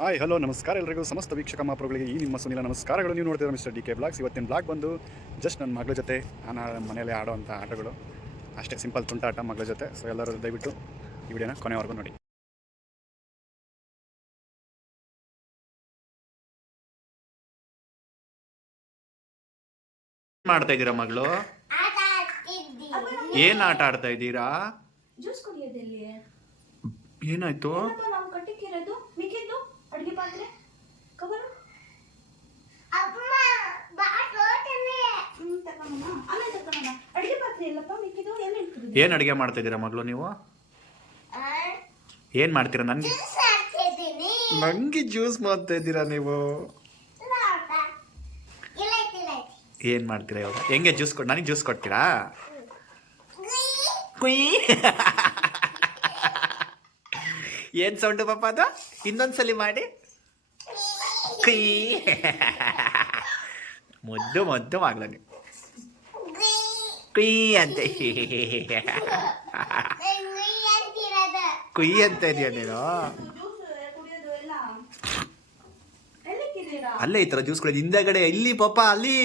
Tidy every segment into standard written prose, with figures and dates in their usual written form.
Hi hello ನಮಸ್ಕಾರ ಎಲ್ಲರಿಗೂ ಸಮಸ್ತ ವೀಕ್ಷಕ ಮಾಪ್ರಗಳಿಗೆ ಈ ನಿಮ್ಮ ಸುನಿಲ ನಮಸ್ಕಾರಗಳು. ನೀವು ನೋಡ್ತೀರಾ ಮಿಸ್ಟರ್ ಡಿ ಕೆ ಬ್ಲಾಗ್ಸ್. ಇವತ್ತಿನ ಬ್ಲಾಗ್ ಬಂದು ಜಸ್ಟ್ ನನ್ನ ಮಗಳ ಜೊತೆ ನಾನು ಮನೆಯಲ್ಲಿ ಆಡೋವಂಥ ಆಟಗಳು ಅಷ್ಟೇ, ಸಿಂಪಲ್ ತುಂಟಾಟ ಮಗಳ ಜೊತೆ. ಸೊ ಎಲ್ಲರೂ ದಯವಿಟ್ಟು ಈ ವಿಡಿಯೋನ ಕೊನೆವರೆಗೂ ನೋಡಿ. ಮಾಡ್ತಾ ಇದ್ದೀರಾ ಮಗಳು? ಏನ್ ಆಟ ಆಡ್ತಾ ಇದ್ದೀರಾ? ಏನಾಯ್ತು? ಅಡಿಗೆ ಪಾತ್ರೆ ಕವರು ಅಡಿಗೆ ಪಾತ್ರೆ ಎಲ್ಲಪ್ಪ ಮಿಕ್ಕಿದು ಎಲ್ಲಿ ಇಡ್ತೀರಿ? ಏನ್ ಅಡಿಗೆ ಮಾಡ್ತಾ ಇದ್ದೀರಾ ಮಗಳು ನೀವು? ಏನ್ ಮಾಡ್ತೀರಾ? ನಂಗೆ ಜ್ಯೂಸ್ ಮಾಡ್ತಾ ಇದ್ದೀರಾ ನೀವು? ಏನ್ ಮಾಡ್ತೀರಾ ಇವಾಗ? ಹೆಂಗೆ ಜ್ಯೂಸ್ ನನಗೆ ಜ್ಯೂಸ್ ಕೊಡ್ತೀರಾ? ಕುಯ್ ಏನ್ ಸೌಂಡು ಪಾಪ ಅದು? ಇನ್ನೊಂದ್ಸಲಿ ಮಾಡಿ. ಕುಯ್ ಮುದ್ದು ಮುದ್ದು ಮಗ್ಳನಿ ಕುಯ್ ಅಂತ ಕುಯ್ ಅಂತ ಇದೆಯಾ ನೀನು? ಅಲ್ಲೇ ಈ ತರ ಜ್ಯೂಸ್ ಕುಡಿಯೋದು ಹಿಂದೆಗಡೆ. ಇಲ್ಲಿ ಪಾಪ ಅಲ್ಲಿ,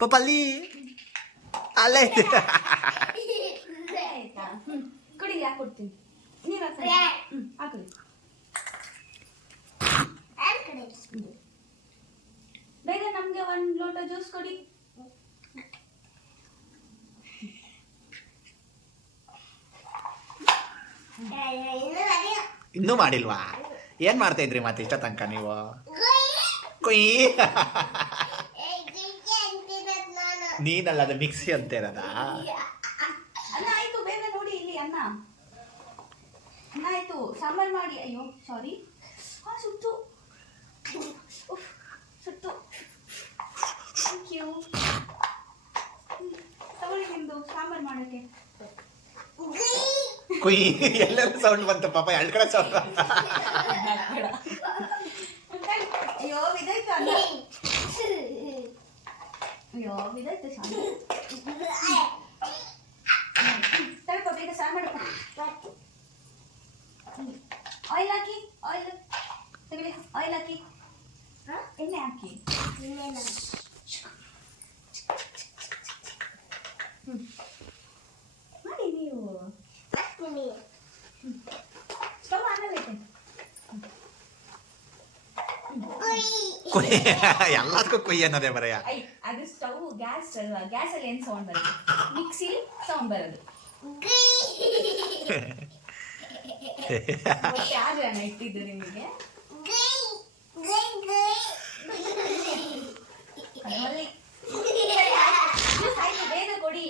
ಪಾಪ ಅಲ್ಲಿ ಅಲ್ಲೇ ಐತೆ. ಕೊಡ್ತೀನಿ ಬೇಗ ನಮ್ಗೆ ಒಂದು ಲೋಟ ಜ್ಯೂಸ್ ಕೊಡಿ. ಇನ್ನೂ ಮಾಡಿಲ್ವಾ? ಏನ್ ಮಾಡ್ತಾ ಇದ್ರಿ ಮತ್ತೆ ಇಷ್ಟ ತನಕ ನೀವು? ಕುಯ್ ನೀನಲ್ಲ, ಅದು ಮಿಕ್ಸಿ ಅಂತ ಇರೋದ. ಅನ್ನ ಆಯ್ತು, ಬೇಗ ನೋಡಿ ಇಲ್ಲಿ ಅನ್ನ ಆಯ್ತು. ಸಾಂಬಾರ್ ಮಾಡಿ. ಅಯ್ಯೋ ಸಾರಿ, ಸುತ್ತು ಸುತ್ತು. Thank you. ತಗೊಳ್ಳಿ ನಿಮ್ದು ಸಾಂಬಾರ್ ಮಾಡೋಕ್ಕೆ. ಕುಯ್ ಎಲ್ಲೆಲ್ಲ ಸೌಂಡ್ ಬಂತು ಪಾಪ, ಎರಡು ಕಡೆ ಸೌಂಡ್. ಅಯ್ಯೋ ಬಿದ್ದಾಯ್ತು ಅನ್ನ. ಅಯ್ಯೋ ಬಿದ್ದಾಯ್ತು ಸಾಂಬಾರ್. ತಳ್ಕೊ ಬೇಗ ಸಾಂಬಾರ್ ಮಾಡು. ಆಯಿಲ್ ಹಾಕಿ, ಆಯಿಲ್ ತಗೊಳ್ಳಿ, ಆಯಿಲ್ ಹಾಕಿ, ಎಣ್ಣೆ ಹಾಕಿ. ಮಾಡಿ ನೀವು. ಸ್ಟವ್ ಆನಲ್ಲೈತೆ. ಎಲ್ಲದಕ್ಕೂ ಕುಯ್ ಅನ್ನೋದೇ ಬರೆಯ. ಅದು ಸ್ಟವ್ ಗ್ಯಾಸ್ ಅಲ್ವಾ? ಗ್ಯಾಸ್ ಅಲ್ಲಿ ಏನ್ ಸೌಂಡ್ ಬರುತ್ತೆ? ಮಿಕ್ಸಿ ಸೌಂಡ್ ಬರೋದು. ಯಾರು ಅನ್ನ ಇಟ್ಟಿದ್ದು ನಿಮಗೆ? ಆಯ್ತು, ಬೇಗ ಕೊಡಿ.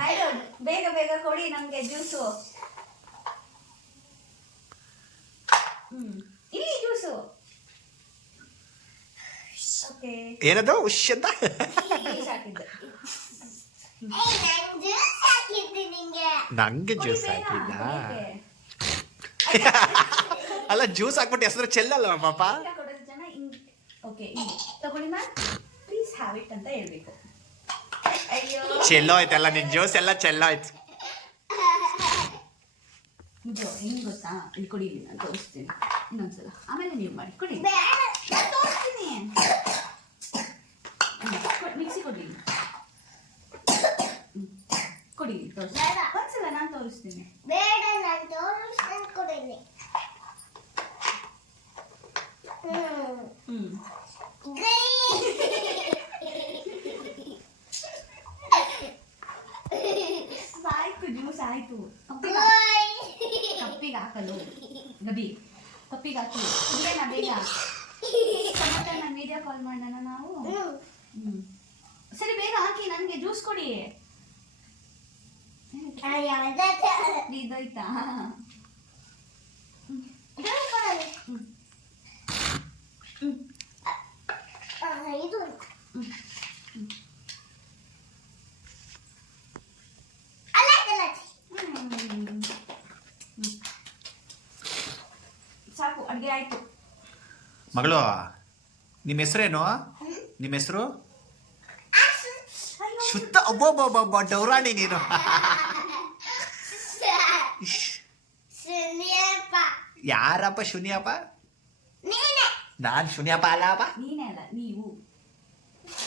ಮೇಡಮ್ ಬೇಗ ಬೇಗ ಕೊಡಿ ನಮ್ಗೆ ಜ್ಯೂಸು. ಇಲ್ಲಿ ಜ್ಯೂಸು. ಓಕೆ. ಏನದು ಉಶ್ ಅಂತ? ನಂಗೆ ಜ್ಯೂಸ್ ಹಾಕಿದ್ದ? ಅಲ್ಲ, ಜ್ಯೂಸ್ ಹಾಕ್ಬಿಟ್ಟು ಹೆಸರು ಚೆಲ್ಲಲ್ವಾ ಪಾಪ? ಓಕೆ, ತಗೊಳ್ಳಿ ಮ್ಯಾಮ್, ಪ್ಲೀಸ್ ಹ್ಯಾವ್ ಇಟ್ ಅಂತ ಹೇಳ್ಬೇಕು. ಅಯ್ಯೋ ಚೆಲ್ಲೋ ಆಯ್ತಲ್ಲ ನಿನ್ ಜ್ಯೂಸ್ ಎಲ್ಲ ಚೆಲ್ಲೋ ಆಯ್ತು. ಹಿಂಗ್ ಗೊತ್ತಾ? ಇಲ್ಲಿ ಕೊಡಿ, ನಾನು ತೋರಿಸ್ತೀನಿ ಇನ್ನೊಂದ್ಸಲ, ಆಮೇಲೆ ನೀವು ಮಾಡಿ. ಕೊಡಿ, ತೋರಿಸ್ತೀನಿ. ಮಿಕ್ಸಿ ಕೊಡಿ, ಕೊಡಿ, ತೋರಿಸಿ. ಒಂದ್ಸಲ ನಾನು ತೋರಿಸ್ತೀನಿ. ಬೇಡ, ನಾನು ತೋರಿಸ್ತೀನಿ, ಕೊಡಿ. ಆಯ್ತು, ಜ್ಯೂಸ್ ಆಯ್ತು. ಕಪ್ಪಿಗೆ ಹಾಕಲು ಗಬಿ, ಕಪ್ಪಿಗೆ ಹಾಕಿ ಕುಡಿಯೋಣ ಬೇಗ. ನಾನು ವಿಡಿಯೋ ಕಾಲ್ ಮಾಡೋಣ ನಾವು. ಸರಿ, ಬೇಗ ಹಾಕಿ, ನನಗೆ ಜ್ಯೂಸ್ ಕೊಡಿ. ಇದಾಯ್ತಾ? ಇದು ಸಾಕು, ಅಡುಗೆ ಆಯ್ತು. ಮಗಳು, ನಿಮ್ಮ ಹೆಸರೇನು? ನಿಮ್ಮ ಹೆಸರು? ಶುದ್ಧ. ಒಬ್ಬೊಬ್ಬೊಬ್ಬ ಡೌರಾಣಿ ನೀನು. ಯಾರಪ್ಪ ಶೂನ್ಯಪ್ಪ? ನೀನೆ. ನಾನು ಶೂನ್ಯಪ್ಪ ಅಲ್ಲಪ್ಪ. ನೀನೇ ಅಲ್ಲ, ನೀವು.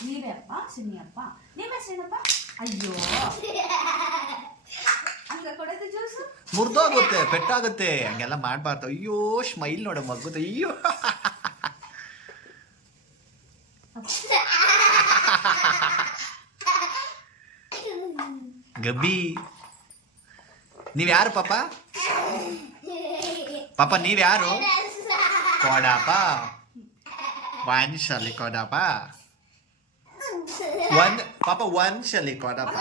ನೀವೇ ಅಪ್ಪ, ಸುನಿಯಪ್ಪ. ನಿಮ್ಮ ಹೆಸರೇನಪ್ಪ? ಅಯ್ಯೋ, ಹಂಗ ಕೊಡೋದು ಜ್ಯೂಸು? ಮುರಿದೋಗುತ್ತೆ, ಪೆಟ್ಟಾಗುತ್ತೆ, ಹಂಗೆಲ್ಲ ಮಾಡಬಾರ್ದು. ಅಯ್ಯೋ ಸ್ಮೈಲ್ ನೋಡ ಮಗುದು. ಅಯ್ಯೋ ಗಬ್ಬಿ, ನೀವ್ಯಾರು ಪಾಪ? ಪಾಪ ನೀವ್ಯಾರು? ಕೊಡಪ್ಪ, ಒಂದ್ಸಲಿ ಕೊಡಪ್ಪ. ಪಾಪ ಒಂದ್ಸಲಿ ಕೊಡಪ್ಪ.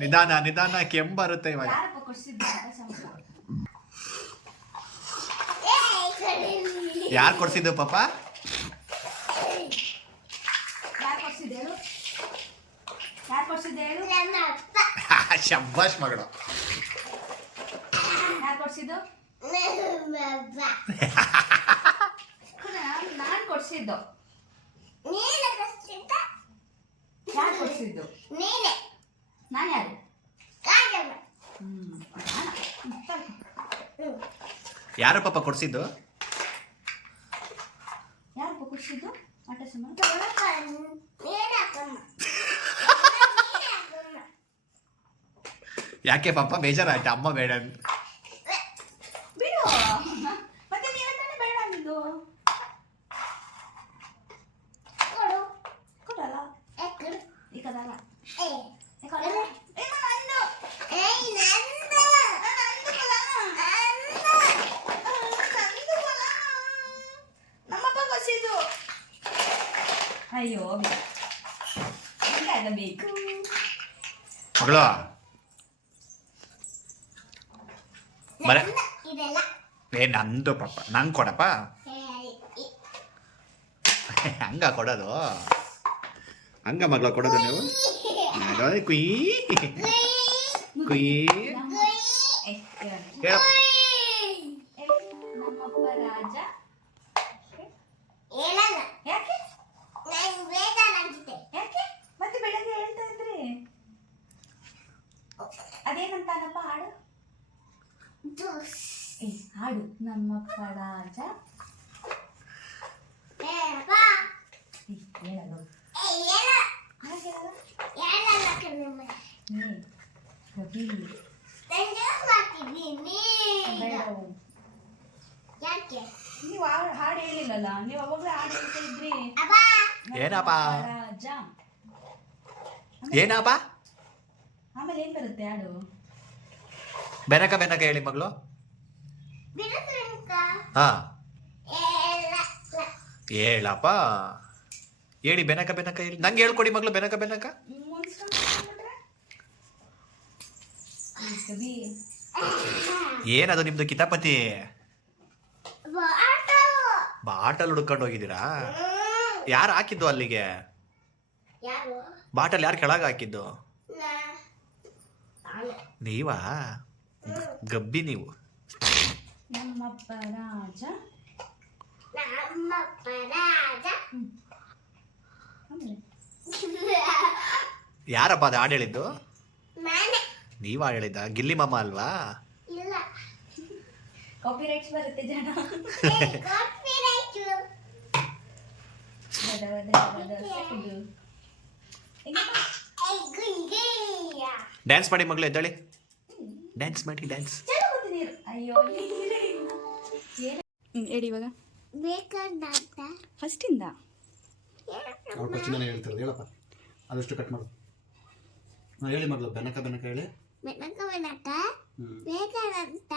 ನಿಧಾನ ನಿಧಾನ, ಕೆಮ್ಮು ಬರುತ್ತೆ ಇವಾಗ. ಯಾರಪ್ಪ ಕೊಡ್ಸಿದ್ದು ಆಟ ಸಾಮಾನು? ಯಾರು ಕೊಡ್ಸಿದ್ದು ಪಾಪ? ಯಾರು ಕೊಡ್ಸಿದ್ದು ಹೇಳು? ಯಾರು ಕೊಡ್ಸಿದ್ದು ಹೇಳು? ನನ್ನ ಅಪ್ಪ. ಶಬ್ಬಾಷ್ ಮಗಳು. ಯಾರು ಕೊಡ್ಸಿದ್ದು? ನನ್ನ ಅಪ್ಪ. ನಾನು ಕೊಡ್ಸಿದ್ದು. ನೀನೆ ಕಷ್ಟಿದ್ದ. ಯಾರು ಕೊಡ್ಸಿದ್ದು? ನೀನೆ. ನಾನು ಯಾರು? ಕಾಜಮ್ಮ. ಯಾರು ಪಾಪ ಕೊಡ್ಸಿದ್ದು? ಯಾರಪ್ಪ ಕೊಡ್ಸಿದ್ದು ಆಟ ಸಾಮಾನು? ನೀನೆ ಅಕ್ಕಮ್ಮ. ಯಾಕೆ ಪಾಪ ಬೇಜಾರಾಯ್ತಾ ಅಮ್ಮ ಬೇಡ ಅಂತ? ಬಿಡು, ಮತ್ತೆ ನೀವೇ ತಾನೇ ಬೇಡ ಅಂದಿದ್ದು. ಕೊಡು. ಕೊಡಲ್ಲ, ಎಕ್ಕಡು. ಈ ಕದಲ್ಲ. ಏ. ಕೊಡಲ್ಲ. ಏ, ನಾನು ಏಯ್ ನಂದು. ನಮ್ಮಪ್ಪ ಕೊಡ್ಸಿದ್ದು. ಅಯ್ಯೋ, ಬೇಕು. ಮಗಳು ಬರ. ಇದೆಲ್ಲ. ನಂದು ಪಾಪ, ನಂಗೆ ಕೊಡಪ್ಪ. ಹಂಗ ಕೊಡೋದು? ಹಂಗ ಮಗಳ ಕೊಡೋದು ನೀವು? ಕುಯ್ ಕುಯ್ ಹೇಳ. ನಮ್ಮಪ್ಪ ರಾಜ. ಹೇಳಲ್ಲ. ಯಾಕೆ? ನಂಗೆ ಬೇಜಾರಾಗಿದೆ. ಯಾಕೆ? ಮತ್ತೆ ಬೆಳಗ್ಗೆ ಹೇಳ್ತಾ ಇದ್ರಿ. ಅದೇನಂತಾನಪ್ಪ ಹಾಡು? ಜ್ಯೂಸ್. ಹಾಡು. ನಮ್ಮಪ್ಪ ರಾಜ. ಹೇಳಪ್ಪ. ಹೇಳಲು ಏಯ್ ಹೇಳ. ಹಾಗೇನಲ್ಲ. ಹೇಳಲ್ಲ ಕಣಮ್ಮ. ಕವಿ ನಾನು ಜ್ಯೂಸ್ ಮಾಡ್ತಿದ್ದೀನಿ. ಬೇಡವು. ಯಾಕೆ? ನೀವು ಹಾಡು ಹೇಳಿಲ್ಲಲ್ಲ, ನೀವು ಅವಾಗಲೇ ಹಾಡು ಹೇಳ್ತಾ ಇದ್ರಿ. ಅಪ್ಪ. ಏನಪ್ಪ? ರಾಜ. ಏನಪ್ಪ? ಆಮೇಲೆ ಏನ್ ಬರುತ್ತೆ ಹಾಡು? ಬೆನಕ ಬೆನಕ ಹೇಳಿ ಮಗಳು. ಬಿಡುತ್ತಂಕ. ಹಾ ಹೇಳ. ಹೇಳಪ್ಪ, ಹೇಳಿ ಬೆನಕ ಬೆನಕ ಹೇಳಿ. ನಂಗೆ ಹೇಳ್ಕೊಡಿ ಮಗಳು ಬೆನಕ ಬೆನಕ. ಕವಿ ಏನದು ನಿಮ್ದು ಕಿತಾಪತಿ? ಬಾಟಲು. ಬಾಟಲ್ ಹುಡ್ಕೊಂಡು ಹೋಗಿದ್ದೀರಾ? ಯಾರು ಹಾಕಿದ್ದು ಅಲ್ಲಿಗೆ? ಯಾರು? ಬಾಟಲ್ ಯಾರು ಕೆಳಗೆ ಹಾಕಿದ್ದು? ನಾನು. ನೀವಾ? ಗಬ್ಬಿ ನೀವು. ನಮ್ಮಪ್ಪ ರಾಜ. ನಮ್ಮಪ್ಪ ರಾಜ. ಆಮೇಲೆ ಯಾರಪ್ಪ ಅದು ಹಾಡು ಹೇಳಿದ್ದು? ನಾನೇ. ನೀವ್ ಹಾಡು ಹೇಳಿದ್ದ? ಗಿಲ್ಲಿ ಮಾಮ ಅಲ್ವಾ? ಇಲ್ಲ. ಕಾಪಿ ರೈಟ್ಸ್ ಬರುತ್ತೆ ಜನ. ಕಾಪಿರೈಟು. ಡ್ಯಾನ್ಸ್ ಮಾಡಿ ಮಗಳು, ಎದ್ದೇಳಿ ಡ್ಯಾನ್ಸ್ ಮಾಡಿ. ಡ್ಯಾನ್ಸ್ ಅಯ್ಯೋ ಹೇಳಿ ಇವಾಗ. ಬೇಕಾದಂತ ಫಸ್ಟಿಂದ ಅವ್ರ ಪ್ರಶ್ನೆ ಹೇಳ್ತಿರೋದು. ಹೇಳಪ್ಪ, ಅದಷ್ಟು ಕಟ್ ಮಾಡು. ಹೇಳಿ ಮಗಳು, ಬೆನಕ ಬೆನಕ ಹೇಳಿ. ಬೆನಕ ಬೇಕಾದಂತ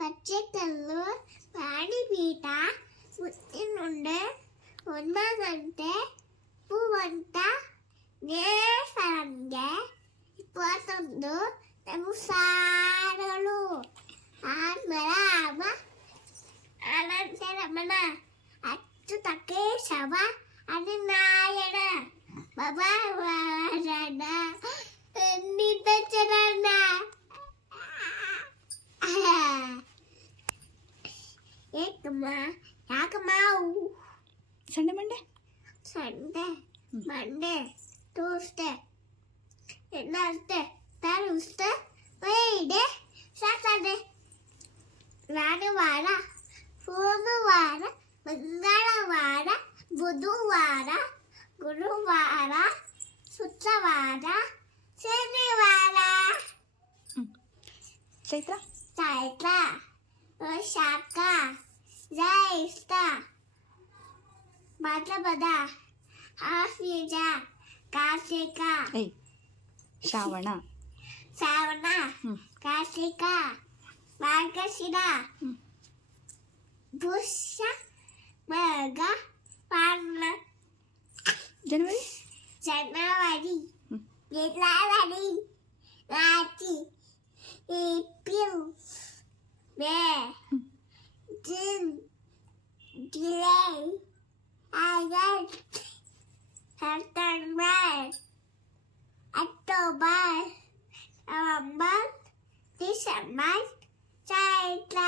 ಪಚ್ಚೆಕಲ್ಲು, ಪಾಣಿಪೀಠ, ಮುತ್ತಿನುಂಡೆ, ಒಂದಾಗಂಟೆ, ಹೂವಂತ, ನೇಸರಂಗೆ 21 ನಮಸ್ಕಾರಗಳು. ಆತ್ಮರಾಮ ಅನಂತರಮಣ ಅಚ್ಯುತ ಕೇಶವ ಅನಿನಾಯಣ ಭಗವಾನ ನಿಂತ ಚರಣ. ಏಕಮ್ಮ ಯಾಕಮ್ಮ Sunday Monday Sunday Monday Tuesday Wednesday, Thursday, Friday, Saturday, ಶನಿವಾರ ಸೋಮವಾರ ಮಂಗಳವಾರ ಬುಧವಾರ ಗುರುವಾರ ಶುಕ್ರವಾರ ಶನಿವಾರ ಚೈತ್ರ ಚೈತ್ರ ವೈಶಾಖ ಜ್ಯೇಷ್ಠ ಭಾದ್ರಪದ ಆಶ್ವೀಜ ಕಾರ್ತಿಕ ಏಯ್ ಶ್ರಾವಣ ಶ್ರಾವಣ ಹ್ಮ್. ಕಾರ್ತಿಕ ಮಾರ್ಗಶಿರ ಹ್ಮ್. ಪುಷ್ಯ ಮಗ ಪಾರ್ಣ ಜನವರಿ ಜನವರಿ ಹ್ಮ್. ಫೆಬ್ರವರಿ March April May June July August September October November December Chaitra